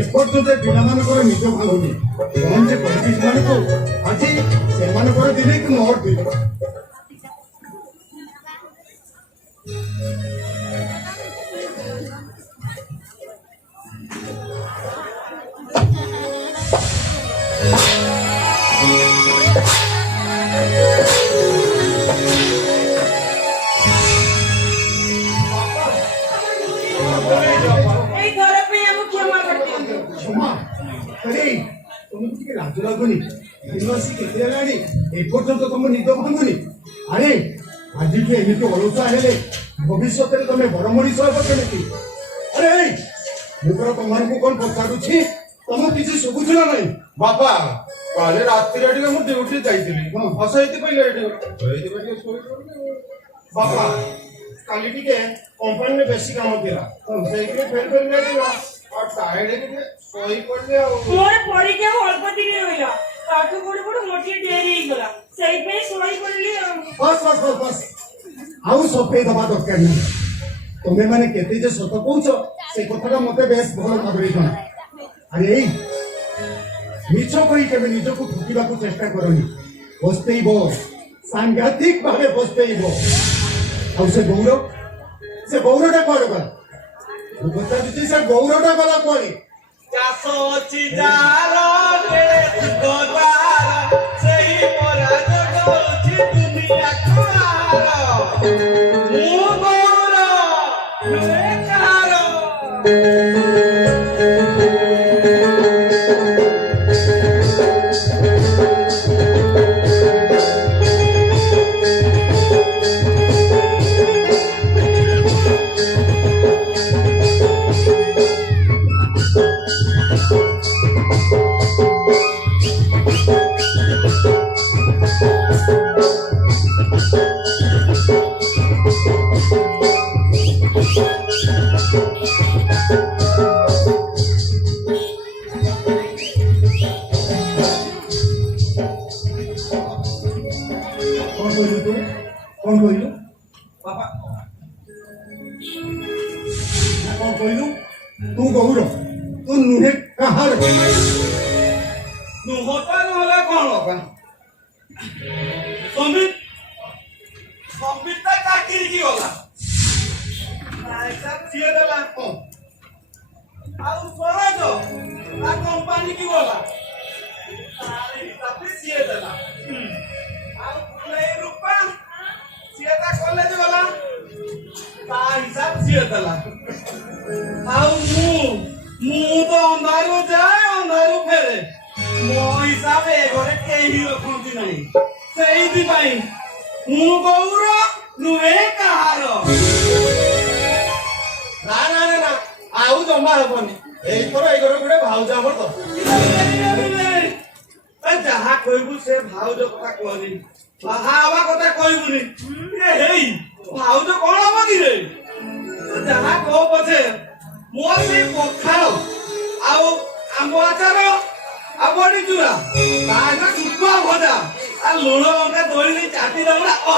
ଏପର୍ଯ୍ୟନ୍ତ ପିଲାମାନଙ୍କର ନିଜ ଭାବୁନି କଣ ଯେ କହିବି ସେମାନଙ୍କୁ ଆଜି ସେମାନଙ୍କର ଦିନେ କି ମୋର ଦିନ। লাজ লাগুনি দিন আসি কেତେ ହେଲାଣି ଏପର୍ଯ୍ୟନ୍ତ ତମ ନିଦ ଭାଙ୍ଗୁନି। ଆରେ ଆଜିଠୁ ଏମିତି ଅଳସୁଆ ହେଲେ ଭବିଷ୍ୟତରେ ତମେ ବଡ ମଣିଷ ହେବ କେମିତି? ଆରେ ମୁଁ ପରା ତମମାନଙ୍କୁ କଣ ପଚାରୁଛି ତମକୁ କିଛି ଶୁଭୁଛି ନା ନାହିଁ? ବାପା କାଲି ରାତିରେ ଟିକେ ମୁଁ ଡ୍ୟୁଟି ଯାଇଥିଲି ସେଇଥିପାଇଁ ଲେଟ୍ ବାପା କାଲି ଟିକେ କମ୍ପାନୀରେ ବେଶୀ କାମ ଥିଲା ସେଇଥିପାଇଁ ଫେର ଲେଟ୍ ହେଲା और टायर्ड है कि सोई पड़ गया मोर पड़ी के अल्प दिन होइला पाठ पड़ पड़ मोटी देरी ही गला सही पे सोई पड़ली बस बस बस बस आउ सफे दबा दरकार नहीं तुम्हें माने केते जे सत कहउछ से कथाटा मते बेस भल भाबरे जଣା। अरे मिछ कहि केबे निजको ठुकिबाकू चेष्टा करनी बसतेइबो सांघातिक भाबे बसतेइबो आउ से गौरवटा करबा बता दीजिए सर गौरवटा वाला कोई चासो चिजारो रे गोदार सही मोरा जगोची दुनिया खारो मु गौरो रे कारो कौन बोलू पापा कौन बोलू तू गौर तू नुहे कहार नुहता नहले कोन बापा संबिता चाकरी की होला पैसा सिए देला को आ स्वराज आ कंपनी की होला तारे हिसाब से सिए देला आ ले रुपा सिएता कॉलेज वाला ता हिसाब सिए देला आउ मु तो अंधारू जाए अंधारू फेरे मो हिसाब ए घरे केही रखुंती नहीं सेही भाई मु गौर नुहे कहार ना ना ना ना आउ जमा हबनी एई घर गुडे भाउजा हमर तो जहा कहबू से भाउज कथा कहनी बाहा आवा कथा कहबुनी ए हेई भाउज कोन हबनी रे जहा कहो पछे मोर से पखाओ आउ आंबो आचार आबडी चूरा ताजा सुपा भजा आ लुण लंका दोली चाटी दमला ओ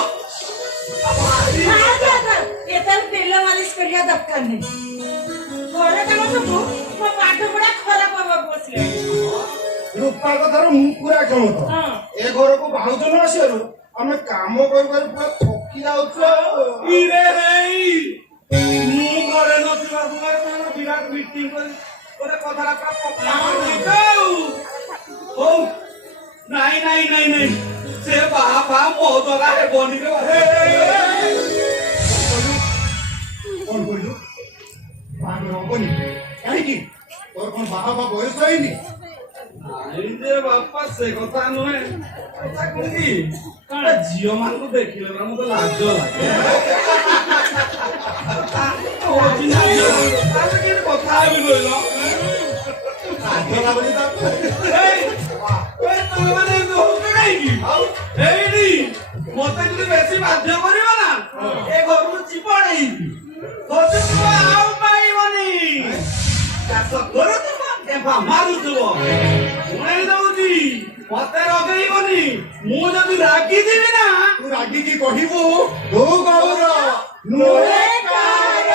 एतन तेल मालिश करिया दरकार नहीं घरे काम सब मो पाठ पढ़ा खराब हवा बसले रूपा कथार मु पूरा क्षमत ए घर को भाउज न आसियारु हमें काम कर पूरा थकी जाउछ इरे हेई मु घरे नथिबा तुम्हारे मान विराट मीटिंग करे कथारा का पक्का जाऊ ओ नहीं से बापा मोदरा है बनी रे कौन बोलू बाग रोबनी काहे की तोर कोन बाबा बयस होइनी नहीं जे बापा से कथा नहे कथा कोनी काडा जियो मान को देखिले ना मते लाज लागे ओ जिना आज के कथा आबि गइलो लाज लागली त ए तू माने तो नहीं की एडी मते যদি বেশি বাধ্য করিব না এ ঘরু চিপড়াই কত আউ পাইবনি চাষ করো তো দেবা মারু দেব শুনাই দউছি মতে রগেইবনি মু যদি রাগি দিবি না तू रागी की कहिबू दो गौर नुहे कार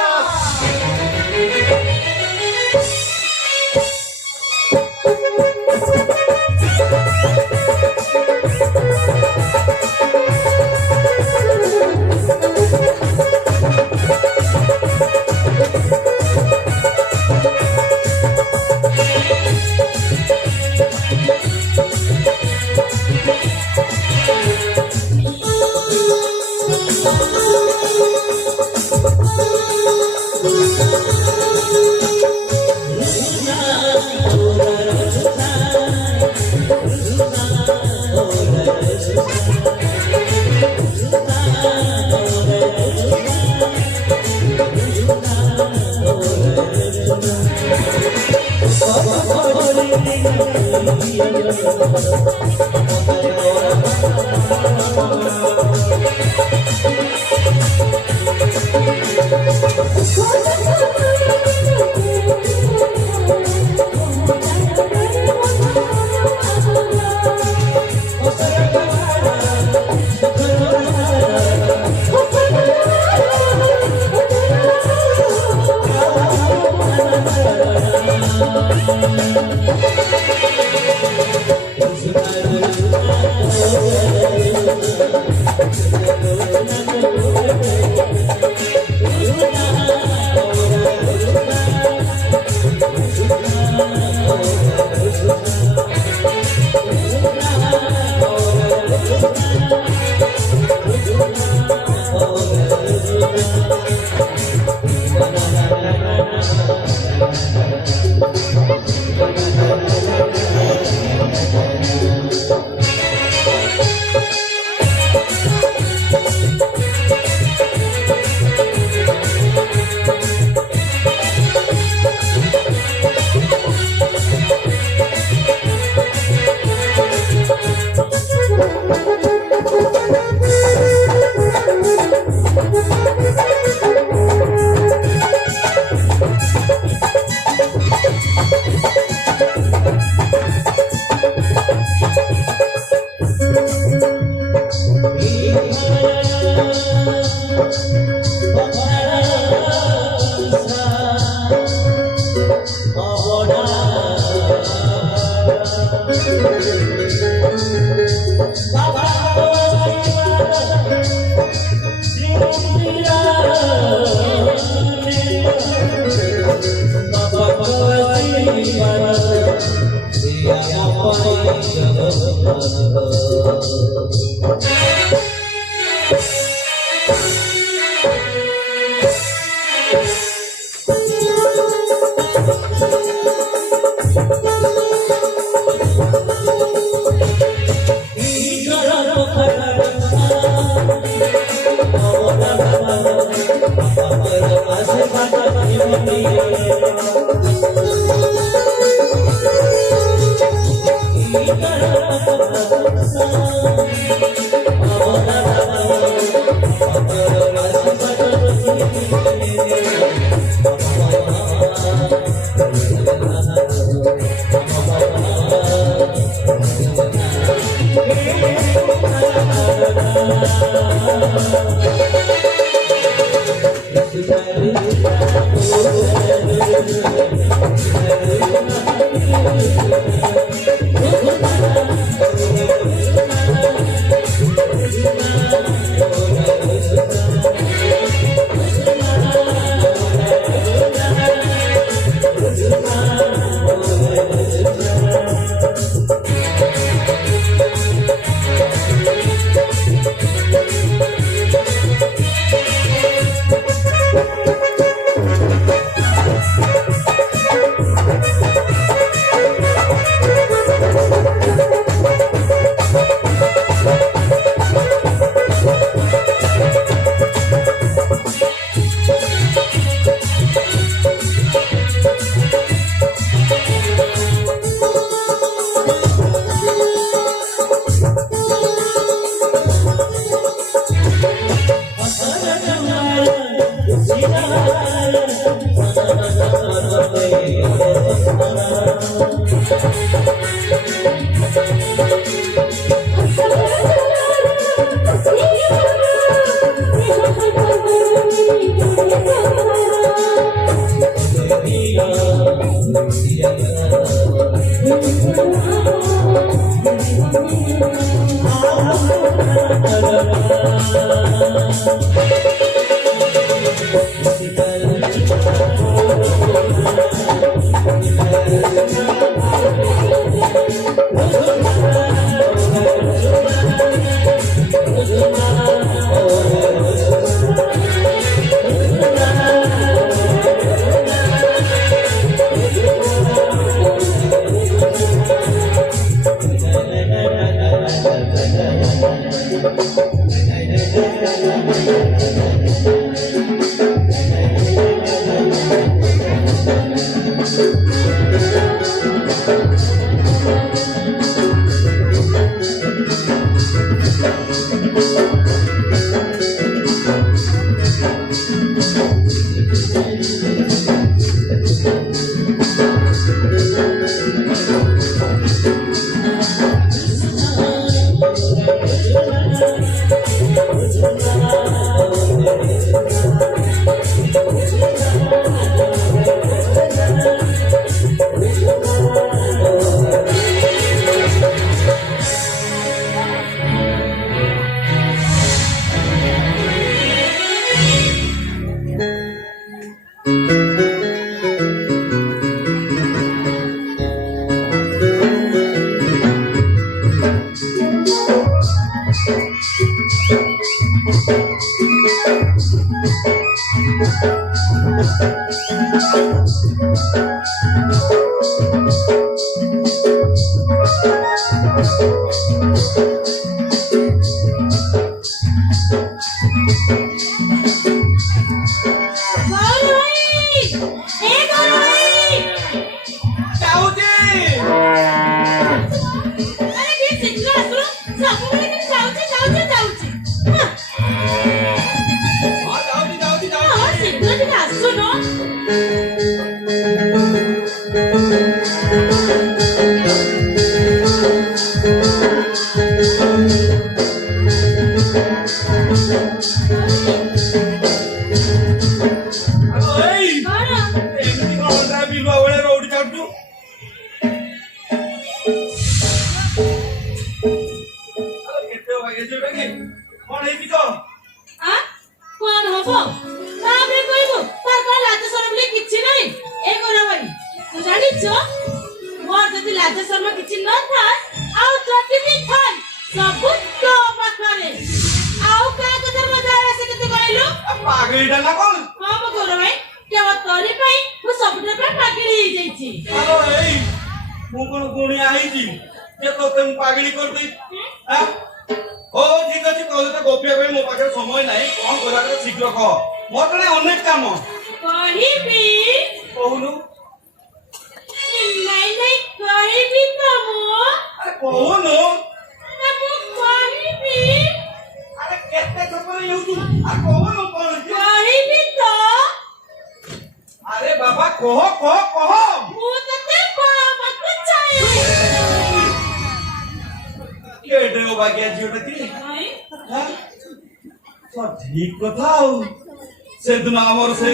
ठीक कथा से दिन आमर से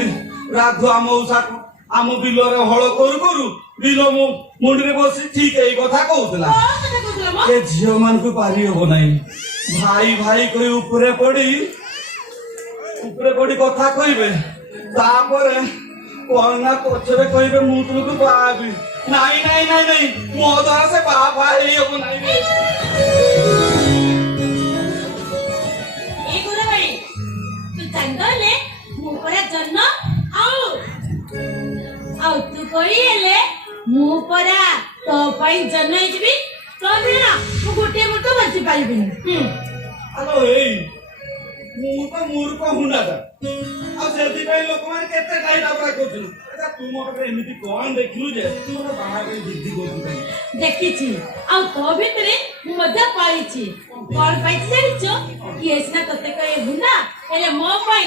राधु आम आम बिलर हल करू करू बिल मुंडे बस ठीक यही कथा कहला झील मान को पारी हम ना भाई भाई कही उपरे पड़ी कथा कहे कौन ना पचरे कहे मु तुमको बाबी नाई नाई नाई नाई मो द्वारा से भाई हम ना जंगल मु परा जन्म आउ तू कोई हेले मु परा तो पई जन्म हेजबी तो बिना मु गोटे मुट बचि पाइबिनी हेलो ए मु तो मूर्ख हुंडादा आ सेति पई लोक माने केते टाइम आपरा कोछु एटा तू मोर एमिति कोन देखलु जे तू मोर बाहर के जिद्दी कोछु देखिछि आउ तो भितरे मु मजा पाइछि कोन पाइ सेरिचो कि एसना तते कए हुंडा एले मो पाइ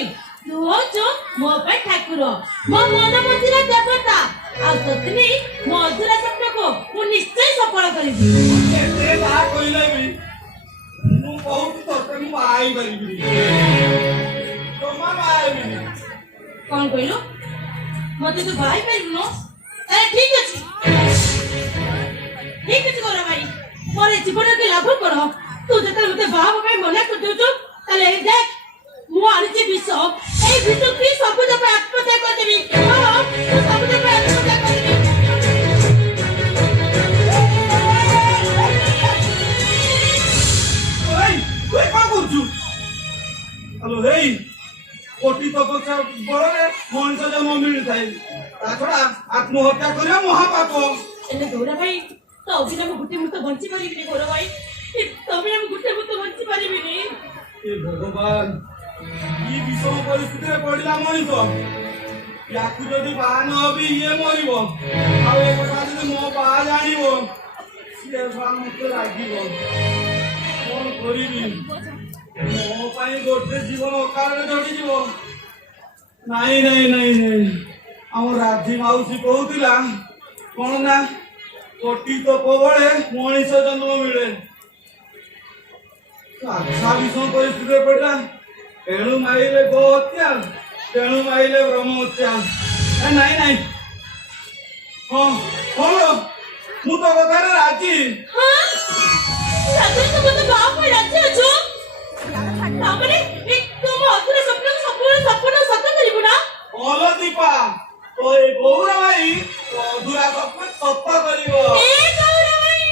तू होचो मो पाइ ठाकुर मो मन मथिरा देवता आ ततनी मो अधुरा सपन को मु निश्चय सफल करिबी केते बा कइले भी मु बहुत तते मु आई बरिबी तो मामा आइबी कोन कइलो मते तो भाई पाइबनो ए ठीक अछि गोरा भाई मोरे जीवन के लाभ करो तू जते मते बाप भाई मना कर देउ ताले देख मु आनिछि विष ए विष की सब जब आत्महत्या कर देबी हां सब जब आत्महत्या कर देबी ओए का करछु हेलो हे कोटी तपस्या बड़े मनुष्य जन्म मिल थाए ताछड़ा आत्महत्या करिया महापाप एने गोरा भाई तो बिना मु गुटे मुत बंची परिबिनी गोरा भाई तो बिना मु गुटे मुत बंची परिबिनी ए भगवान ई विषम परिस्थिति रे पड़िला मनुष्य याकु जदि बान होबी ये मरिबो आ ए କଥା जदि मो बा जानिबो से स्वाम मत लागिबो कोन करिबी मो पाई गोटे जीवन अकारण जड़ी जीवो नहीं नहीं नहीं नहीं हम राधी माउसी कहूतिला कोन ना कोटी तो कोबळे मनीष जन्म मिले अच्छा विषम परिस्थिति पड़ला तेणु माइले गो हत्या तेणु माइले ब्रह्म हत्या नहीं नहीं हाँ हाँ मु तो कथारे राजी हां राजी तो मते बाप भाई राजी अछो तामने एक तुम अधुरा सपन सत्य करिबो ना ओलो दीपा तो ए गौरा भाई अधुरा सपन सत्य करिवो ए गौरा भाई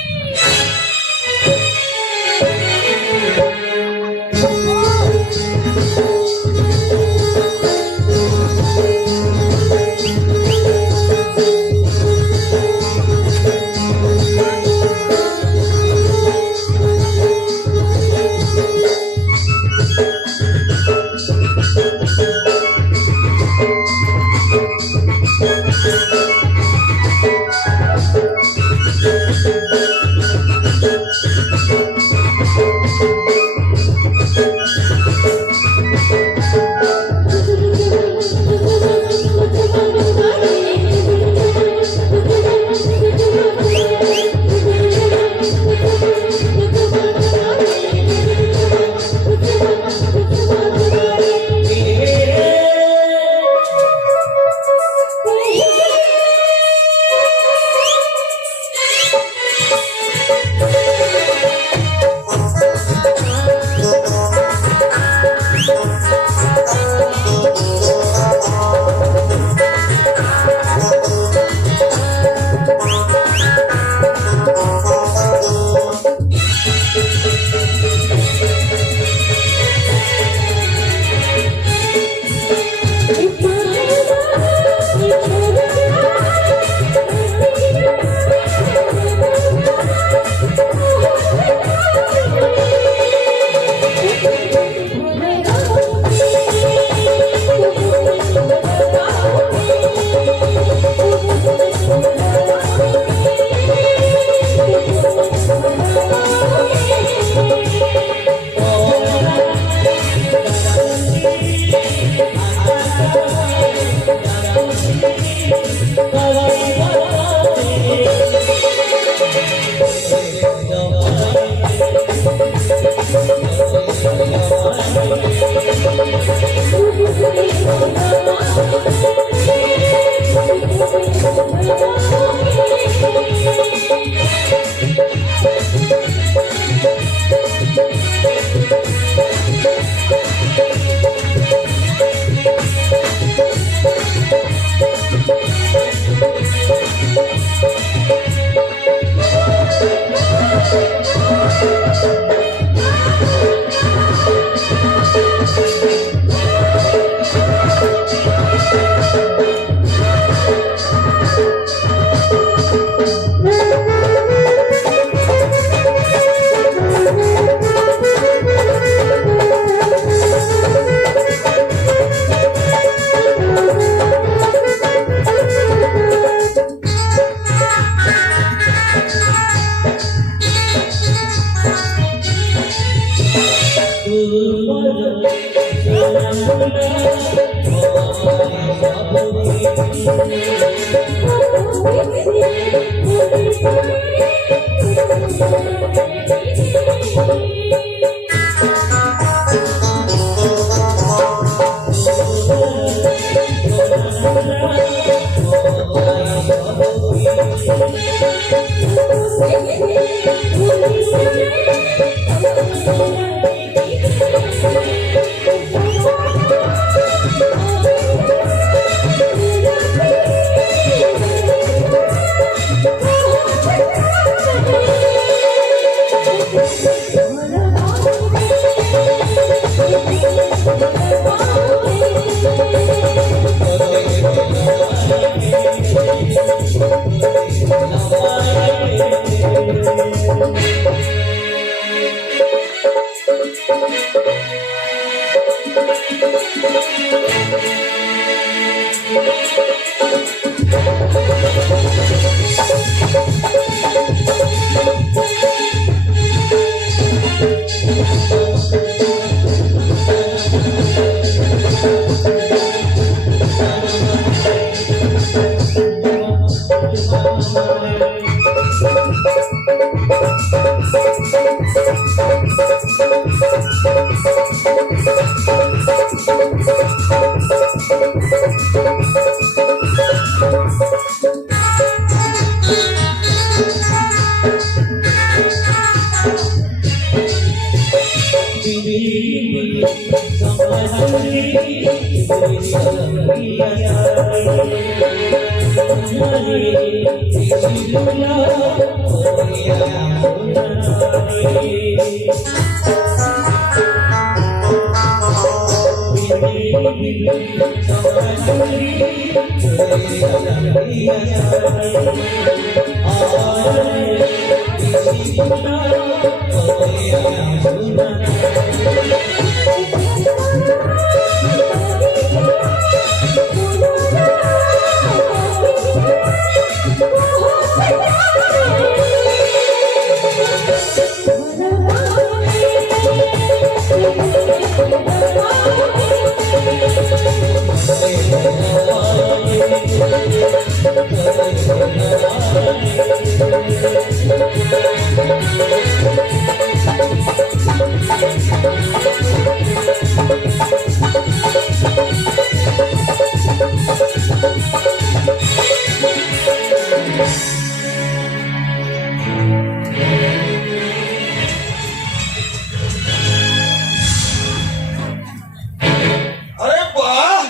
अरे वाह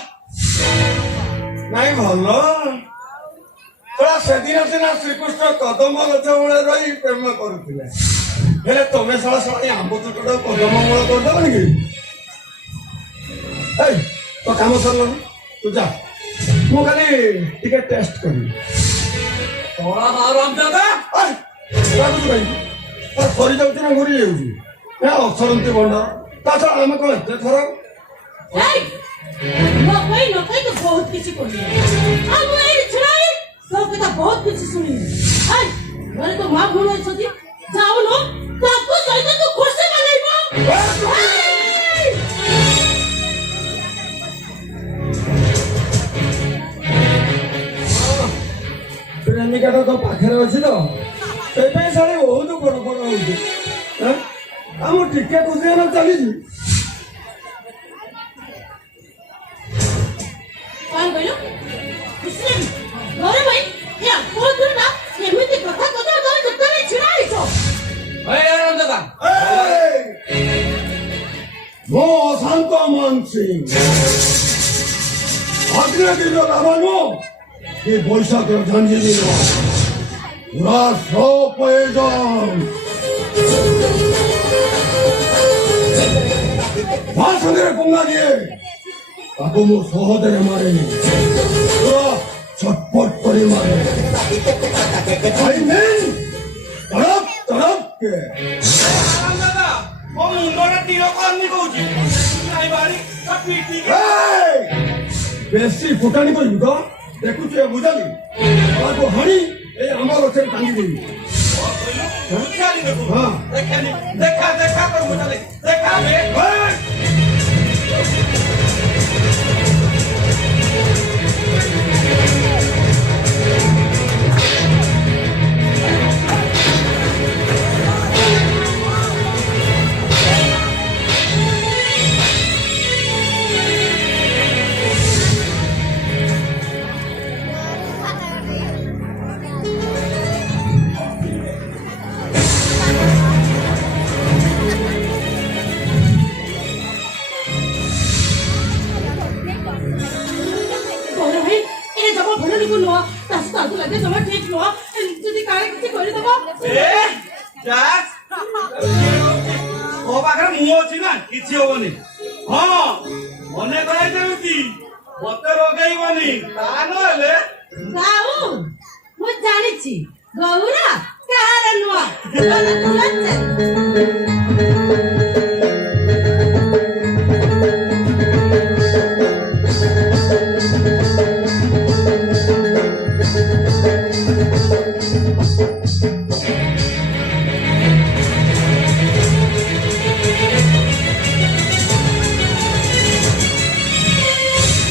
नाई ଭଲ ପୁରା ସେଦିନ ସିନା ଶ୍ରୀକୃଷ୍ଣ କଦମ ଗଛ ମୂଳେ ରହି ପ୍ରେମ କରୁଥିଲେ ହେଲେ ତମେ ଶଳା ଶଳା ଆମ୍ବ ଚଟଟା କଦମ ମୂଳ କରିଦେବନି କି ଏଇ ତ କାମ ସରିଲାନି ତୁ ଯା ମୁଁ ଖାଲି ଟିକେ ଟେଷ୍ଟ କରିବି ଶଳା ଆରାମ ଦାଦା ସରିଯାଉଛି ନା ଘୁରି ଯାଉଛି ଅସରନ୍ତି ଭଣ୍ଡ ତା ଛଡା ଆମେ କଣ ଏତେ ଥର ନ କହି ତ ବହୁତ କିଛି କହିଲେ ଆଉ ମୁଁ ଏଇଠି ଛିଡ଼ା ହେଇ ତୋ କଥା ବହୁତ କିଛି ଶୁଣିଲି ଘରେ ତ ମା ଭଉଣୀ ଅଛନ୍ତି ଯାଉନୁ ତାକୁ ସହିତ ତୁ ଖୁସି ମନେଇବ ପ୍ରେମିକାଟା ତ ପାଖରେ ଅଛି ତ ସେଇପାଇଁ ସାଡେ ବହୁତ ବଡ ବଡ ହଉଛି ଆଉ ମୁଁ ଟିକେ ଖୁସି ହେଲେ ଚାଲିଛି କଣ କହିଲୁ ଖୁସି ଘରେ ଭାଇ ଏ କୋଉ ନା ଏମିତି କଥା କଥା ତମେ ଯେତେବେଳେ ଛିଡ଼ା ହେଇଛ ମୁଁ ଅଶାନ୍ତ ମାନ ସିଂ ଆଗ୍ନେୟଗିରିର ରାବଣ କି ବୈଶାଖର ଝାଞ୍ଜି ଦିନ ପୁରା 100 ପଏଜନ पंगा दिए ताको मु सहदे मारे पूरा छटपट करे मारे आई मीन तड़प के दादा ମୋ ମୁଣ୍ଡରେ ତୀର କରନି କହୁଛି ନାଇଁ ବାରି ତା ପିଟି ବେଶୀ ଫୁଟାଣି କରିବୁ ତ ଦେଖୁଛୁ ଏ ବୁଝାଲି ତାକୁ ହାଣି ଏ ଆମ୍ବ ଗଛରେ ଟାଙ୍ଗି ଦେବି ବୁଝାଲି ଦେଖୁ ହଁ। ଦେଖାନି ଦେଖା କର ବୁଝାଲି ଦେଖା ବେ ଗୌର ଭାଇ ଏ ଜମା ଭଲ ଲୋକ ନୁହଁ ତା ସହିତ ଲାଗେ ଜମା ଠିକ ନୁହଁ ଯଦି କାଳେ କିଛି କରିଦବ ଏ ଯା ମୋ ପାଖରେ ମୁହଁ ଅଛି ନା କିଛି ହବନି ହଁ ମନେ କରାଇ ଦେଉଛି ମତେ ରଗେଇବନି ତା ନହେଲେ ରାଉ ମୁଁ ଜାଣିଛି ଗୌର କାହାର ନୁହଁ ଜାଣିଛେ?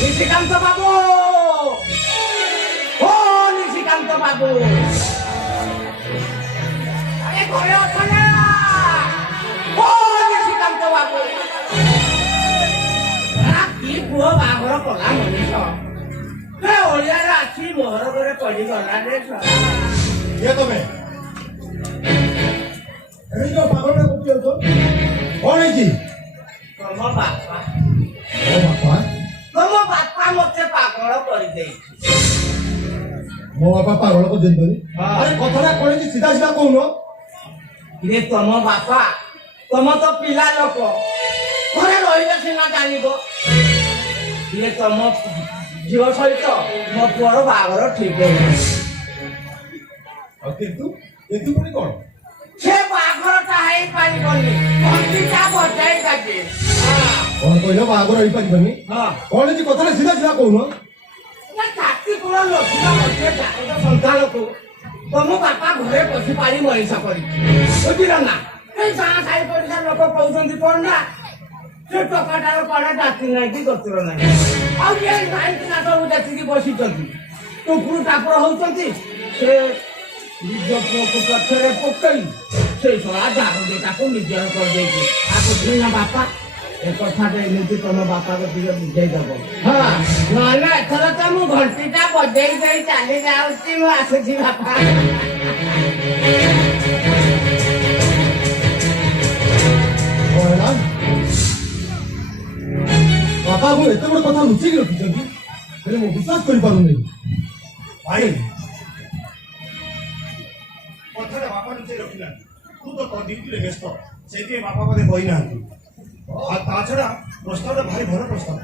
নিশিকান্ত বাবু ও নিশিকান্ত বাবু আরে ঘরে ওঠো না ও নিশিকান্ত বাবু কি পুଅ ବାହାଘର କଲା ମଣିଷ ସେ ଓଳିଆରେ ଆସି ମୋହର ଘରେ ପଡିଗଲା ରେ ଶଳା ये तो मैं अरे जो पागल में कुछ तो कौन है जी ତମ ବାପା ओ बापा ତମ ବାପା ମତେ ପାଗଳ କରିଦେଇଛି ମୋ ବାପା ପାଗଳ को दिन दनी हाँ। अरे कथरा कोने की सीधा सीधा कहूनो रे ତମ ବାପା ତମ ତ ପିଲା ଲୋକ ଘରେ ରହିଲେ ସିନା ଜାଣିବ ଇଏ ତମ ଝିଅ ସହିତ ମୋ ପୁଅର ବାହାଘର ଠିକ ହେଇଛି और किंतु कोनी कौन ସେ ବାହାଘରଟା ହେଇପାରିବନି ଘଣ୍ଟିଟା ବଜାଇ କାଟେ और कहलो बागर होई परिबनी ହଁ कौन है जी कथरा सीधा सीधा कहूनो ନା ଚାଷୀ କୁଳ ଲୋକ ମତେ ଜାଗତ ସନ୍ତାନକୁ ତମ ବାପା ଘରେ ବସି ପାରି ମଣିଷ କରିଛି ବୁଝିଲ ନା ଏଇ ଗାଁ ସାହି ପଡ଼ିଶା ଲୋକ କହୁଛନ୍ତି କଣ ନା ସେ ଟୋକାଟାର କଣ ଜାତି ନାହିଁ କି ଗୋତ୍ର ନାହିଁ ଆଉ ଏ କାହିଁକି ନା ସବୁ ଦେଖିକି ବସିଛନ୍ତି ଟୁକୁରୁ ଟାପୁର ହଉଛନ୍ତି ସେ ନିଜ ପୁଅକୁ ପଛରେ ପକେଇ ସେ ଶଳା ଜାଗତଟାକୁ ନିଜର କରିଦେଇଛି ଆକୁ ନା ବାପା ଏ କଥାଟା ଏମିତି ତମ ବାପାକୁ ଟିକେ ବୁଝେଇ ଦବ ହଁ ନହେଲେ ଏଥର ତ ମୁଁ ଘଣ୍ଟିଟା ବଜେଇ ଦେଇ ଚାଲି ଯାଉଛି ମୁଁ ଆସୁଛି ବାପା कहला बापा मु एते बड़ कथा लुचि के रखिछथि हेले मु विश्वास करि पारु नै भाई कथारे बापा लुचि रखिला तू तो कर ड्यूटी रे व्यस्त सेति बापा पदे कहि नांती आ ता छडा प्रस्ताव भारी भल प्रस्ताव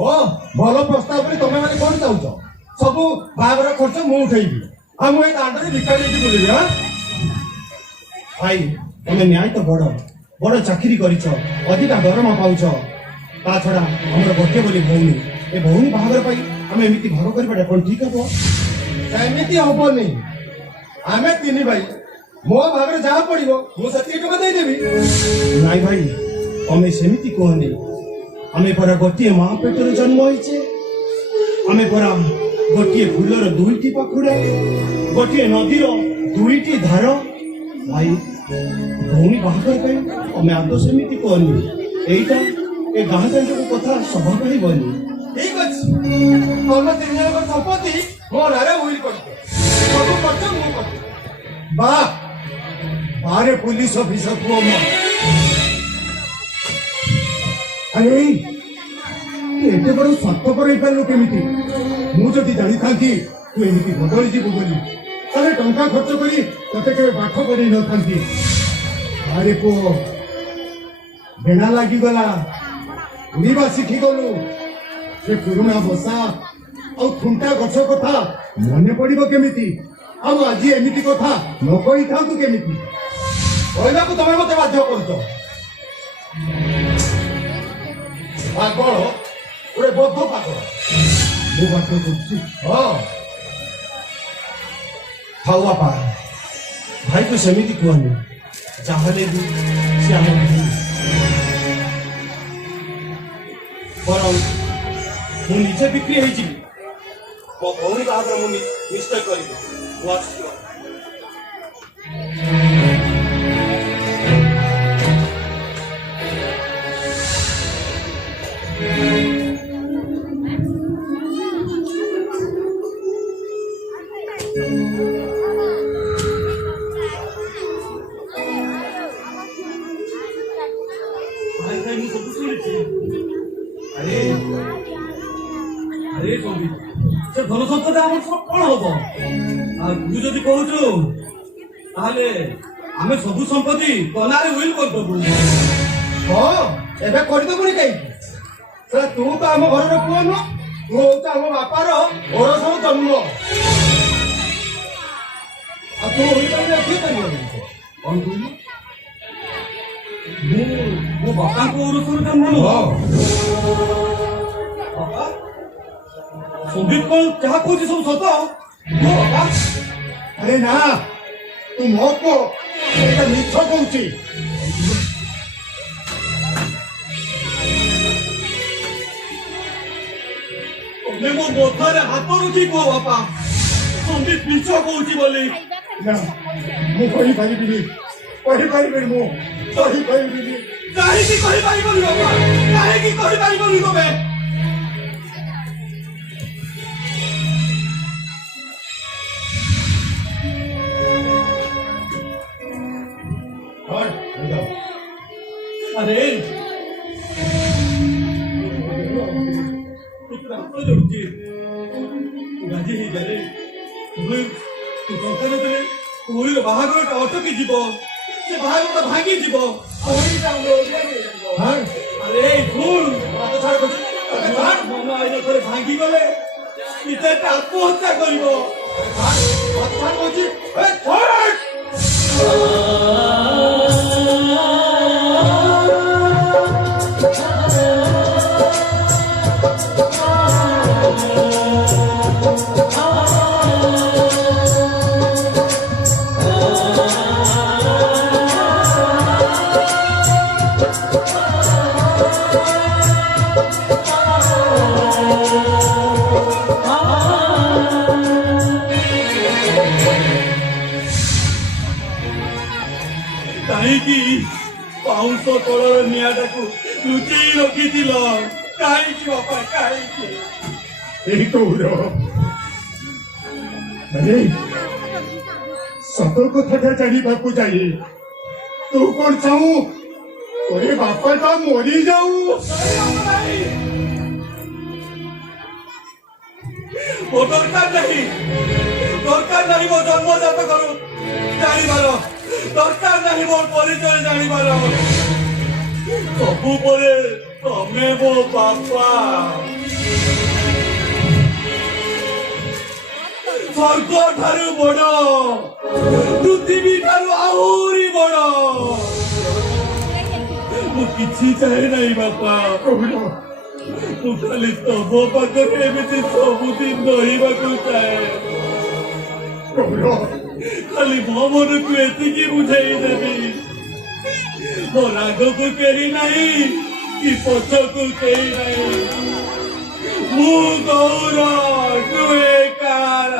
ओ भल प्रस्ताव पर तमे माने कोन चाहउछ सब बागर खर्च मु उठेइबी आ मु ए दांडरे भिका देती बोलिबी हां भाई तमे न्याय तो बड़ बड़ चाकरी करिछ अधिका दरमा पाउछ ता छडा हमर गोटे बोली भौनी ए भौनी बाहागर पाई हम एमिति घर करबा कोन ठीक हबो एमिति हबो नै आमे तिनी भाई मो भागर जा पड़िबो मु सती टका दे देबी नाइ भाई हमें सेमिति कहनी हमें परा गोटे मां पेटर जन्म होइछे हमें परा गोटे फुलर दुईटी पाखुड़ा गोटे नदीर दुईटी धार भाई भौणी बाहागर पाई हमें आदो सेमिति कहनी एइटा ए गाँ जाक कथा सभा कहबनी ठीक अछि तोर तीन जन संपत्ति मो नारे उइल करते सब खर्च मु करते बा बारे पुलिस ऑफिसर को अरे एते बड़ स्वार्थपर होई पारलो केमिति मु जदि जानि थांती तू एमिति बदली जीव बोली ताले टंका खर्च करी तते के पाठ करी न थांती अरे को बेना लागी गला ଶୁଣିବା ଶିଖିଗଲୁ ସେ ପୁରୁଣା ବସା ଆଉ ଥୁଣ୍ଟା ଗଛ କଥା ମନେ ପଡିବ କେମିତି ଆଉ ଆଜି ଏମିତି କଥା ନ କହିଥାନ୍ତୁ କେମିତି କହିବାକୁ ତମେ ମତେ ବାଧ୍ୟ କରୁଛ ପାଗଳ ଗୋଟେ ବଦ୍ଧ ପାଗଳ ମୁଁ ବାଟ କରୁଛି ହଁ ଥାଉ ବାପା ଭାଇକୁ ସେମିତି କୁହନି ଯାହାହେଲେ ବି ସେ ଆମ ଭାଇ ବରଂ ମୁଁ ନିଜେ ବିକ୍ରି ହେଇଯିବି ମୋ ଭଉଣୀ ବାହାଘର ମୁଁ ନିଶ୍ଚୟ କରିବି ମୁଁ ଆସୁଛି ଭାଇ ଭାଇ ମୁଁ ସବୁ ଶୁଣିଛି ଆରେ ଆରେ କବି ସେ ଧନ ସମ୍ପଦ ଆମର ସବୁ କଣ ହବ ଆଉ ତୁ ଯଦି କହୁଛୁ ତାହେଲେ ଆମେ ସବୁ ସମ୍ପତ୍ତି କନାରେ ୱିଲ୍ କରିଦବୁ ହଁ ଏବେ କରିଦେବୁନି କାହିଁକି ସେ ତୁ ତ ଆମ ଘରର ପୁଅ ନୁହଁ ତୁ ହଉଛୁ ଆମ ବାପାର ଓରସର ଜନ୍ମ ଆଉ ତୁ ହୋଇପାରିଲେ କିଏ କରିବ କଣ କହିଲୁ ମୋ ବାପାଙ୍କ ଓରସରୁ ଜନ୍ମ ନୁହଁ ବାପା ସମ୍ବିତ କଣ ଯାହା କହୁଛି ସବୁ ସତ ମୋ ବାପା ଆରେ ନା ତୁ ମୋ ପୁଅ ସେଇଟା ମିଛ କହୁଛି ତମେ ମୋ ମଥାରେ ହାତ ରଖି କୁହ ବାପା ସମ୍ବିତ ମିଛ କହୁଛି ବୋଲି ନା ମୁଁ କହିପାରିବିନି କହିପାରିବିନି ମୁଁ କହିପାରିବିନି କାହିଁକି କହିପାରିବନି ବାପା କାହିଁକି କହିପାରିବନି ତମେ अरे ରାସ୍ତା ଯାଉଛି ରାଜି ହେଇଯାରେ ତୁ ଟଙ୍କା ନଦେଲେ କୋଳିର ବାହାଘରଟା ଅଟକି ଯିବ ସେ ବାହାଘରଟା ଭାଙ୍ଗି ଯିବ ଆରେ ଭୁଲ ମନ ଆଇନ ଥରେ ଭାଙ୍ଗି ଗଲେ ପିତାଟା ଆତ୍ମହତ୍ୟା କରିବ କାହିଁକି ପାଉଁଶ ତଳର ନିଆଁଟାକୁ ଲୁଚେଇ ରଖିଥିଲ କାହିଁକି ବାପା କାହିଁକି এই গৌর আরে সত কথাটা জানিବାକୁ যাই তু কোন চাহু তোরে বাপাটা মরি যাও ମୋ ଦରକାର ନାହିଁ ମୋ ଜନ୍ମଜାତ କରୁ ଜାଣିବାର ଦରକାର ନାହିଁ ମୋର ପରିଚୟ ଜାଣିବାର ସବୁ ପରେ ତମେ ମୋ ବାପା ସ୍ୱର୍ଗ ଠାରୁ ବଡ ପୃଥିବୀ ଠାରୁ ଆହୁରି ବଡ ମୁଁ କିଛି ଚାହେଁ ନାହିଁ ବାପା ମୁଁ ଖାଲି ତମ ପାଖରେ ଏମିତି ସବୁଦିନ ରହିବାକୁ ଚାହେଁ ଖାଲି ମୋ ମନକୁ ଏତିକି ବୁଝେଇ ଦେବି ମୋ ରାଗକୁ କେହି ନାହିଁ କି ପଛକୁ କେହି ନାହିଁ ମୁଁ ଗୌର ତୁଏ କାର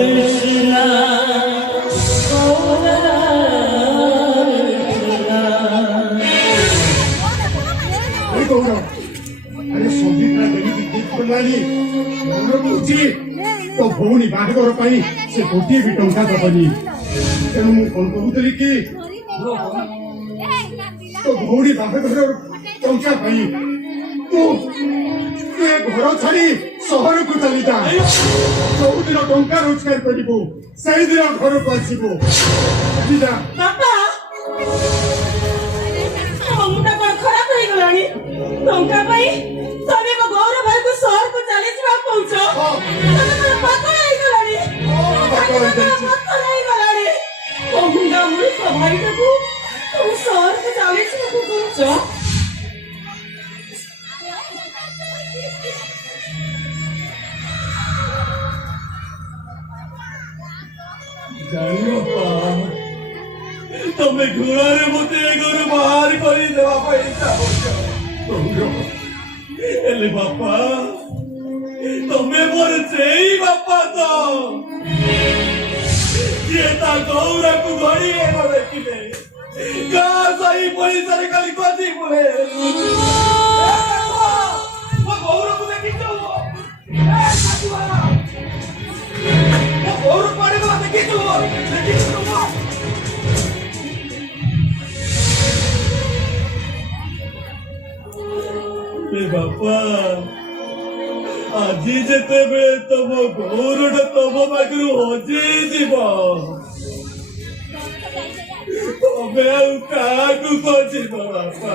Krishna तो भौणी बाहाघर पाई से गोटे भी टंका दबनी तेणु मु कौन कहूली कि तो भौणी बाहाघर टंका पाई तू ए घर छाड़ी सहर को चली जा जो दिन टंका रोजगार करू से दिन घर को आसबू जा ବାପା ମୋ ମୁଣ୍ଡ କଣ ଖରାପ ହେଇଗଲାଣି ଟଙ୍କା ପାଇଁ ତମେ ମୋ ଗୌର ଭାଇକୁ ସହରକୁ ଚାଲିଯିବା କହୁଛ ତମେ କଣ ପାଗଳ ହେଇଗଲାଣି ପାଗଳ ହେଇଗଲାଣି ମୋ ମୁଣ୍ଡ ମୂର୍ଖ ଭାଇଟାକୁ ତମେ ସହରକୁ ଚାଲିଯିବାକୁ କହୁଛ ଜାଣିବ ତମେ ଘୋଡ଼ାରେ ମତେ ଏ ଘରୁ ବାହାର କରିଦେବା ପାଇଁ ଚାହୁଁଛ ହେଲେ ବାପା ତମେ ମୋର ସେଇ ବାପା ତ ଯିଏ ତା ଗୌରକୁ ଘଡ଼ିଏ ନ ଦେଖିଲେ ଗାଁ ସାହି ପଡ଼ିଶାରେ ଖାଲି ଖୋଜି ବୁଲେ ମୋ ଗୌରକୁ ଦେଖିଛ ମୋ ଗୌର ପାଣିଦେବା ଦେଖିଛୁ ବାପା ଆଜି ଯେତେବେଳେ ତମ ଗୌରଟା ତମ ପାଖରୁ ହଜିଯିବ ତମେ ଆଉ କାହାକୁ ଖୋଜିବ ବାପା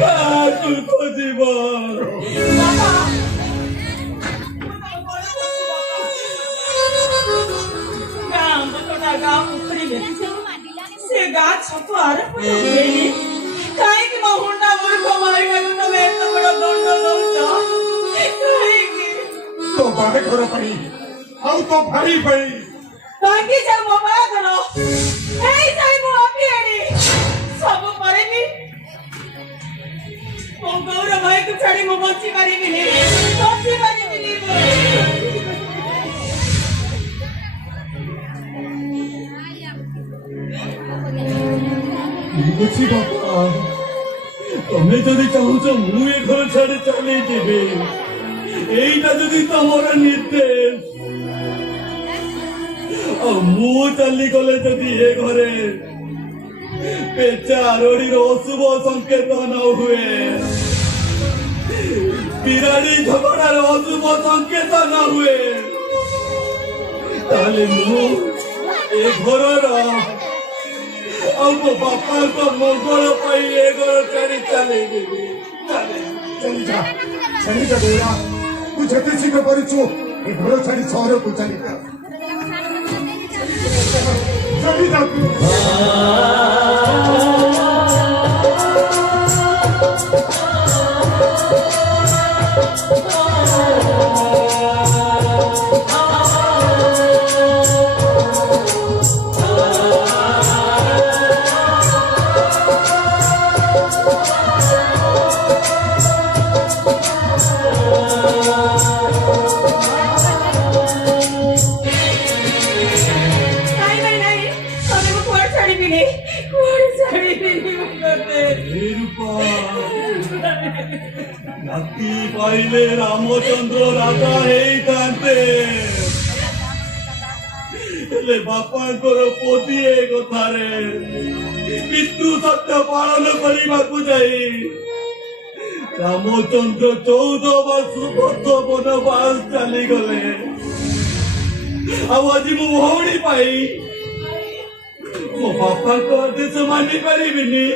କାହାକୁ ଖୋଜିବ ଗାଁ ପୋଖରୀ ଦେଖିଛ ସେ ଗାଁ ଛକ ଆରପଟେ କାହିଁକି ମୋ ହୁଣ୍ଡା ମୂର୍ଖ ମାରିବାକୁ ତମେ ଏତେ ବଡ଼ ଦଣ୍ଡ ଦଉଛ କାହିଁକି तो बाहाघर पाई आउ तो भाई पाई କାହିଁକି ଯାଉ ମୋ ବାହାଘର ହେଇ ଯାଇ ମୁଁ ଅପିଆଣି ସବୁ କରିବି ମୋ ଗୌର ଭାଇକୁ ଛାଡ଼ି ମୁଁ ବଞ୍ଚି ପାରିବିନି ବୁଝି ବାପା ତମେ ଯଦି ଚାହୁଁଛ ମୁଁ ଏ ଘର ଛାଡ଼ି ଚାଲିଯିବି এইটা যদি তোমার নির্দেশ ମୁଁ ଚାଲିଗଲେ ଯଦି ଏ ଘରେ ପେଚା ଆରୋଡିର ଅଶୁଭ ସଂକେତ ନ ହୁଏ ବିରାଡ଼ି ଝଗଡ଼ାର ଅଶୁଭ ସଂକେତ ନ ହୁଏ ତାହେଲେ ମୁଁ ଏ ଘରର ଆଉ ମୋ ବାପାଙ୍କ ମଙ୍ଗଳ ପାଇଁ ଏ ଘର ଛାଡ଼ି ଚାଲିଯିବି चली जा गौरा तू जते शीघ्र परिछु ए घर छाड़ी सहर को चली जा ରାତି ପାଇଲେ ରାମଚନ୍ଦ୍ର ରାଜା ହେଇଥାନ୍ତେ ହେଲେ ବାପାଙ୍କର ପୋତିଏ କଥାରେ ପିତୃ ସତ୍ୟ ପାଳନ କରିବାକୁ ଯାଇ ରାମଚନ୍ଦ୍ର 14 ବର୍ଷ ବନବାସ ଚାଲିଗଲେ ଆଉ ଆଜି ମୁଁ ଭଉଣୀ ପାଇଁ ମୋ ବାପାଙ୍କ ଆଦେଶ ମାନି ପାରିବିନି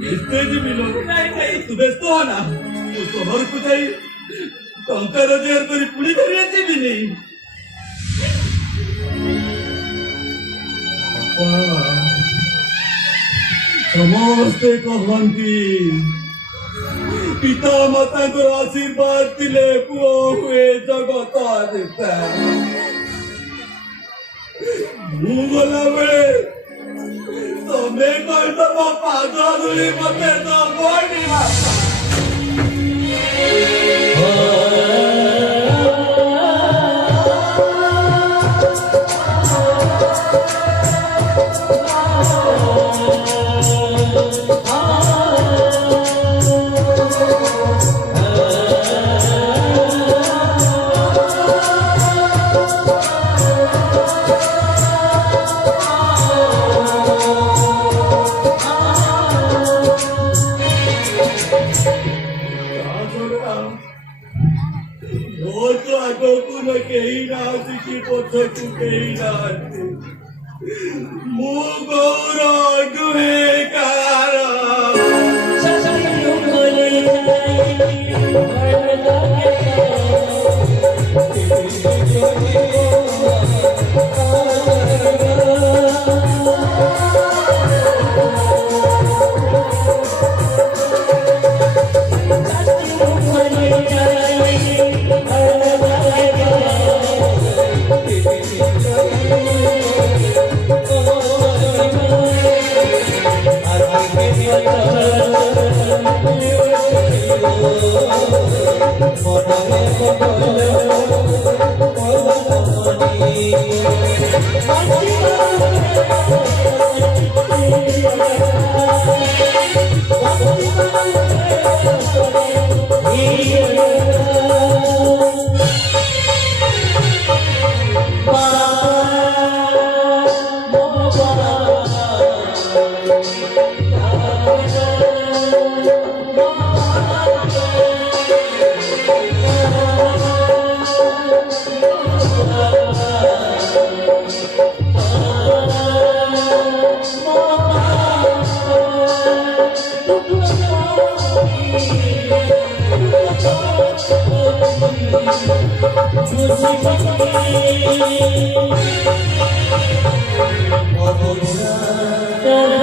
ତୁ ବ୍ୟସ୍ତ ହ ନା ତୁ ସହରକୁ ଯାଇ ଟଙ୍କା ରୋଜଗାର କରି ପୁଣି ଧରି ଆସିବିନି ସମସ୍ତେ କହନ୍ତି ପିତା ମାତାଙ୍କର ଆଶୀର୍ବାଦ ଥିଲେ ପୁଅ ହୁଏ ଜଗତ ଦେବତା ମୁଁ ଗଲାବେଳେ ତମେ କହିଦବ ପାଦ ଧୂଳି ମତେ ଦବନି ବାପା नाती की पछकु केही नाती मु गौर दुहे कार Thank you.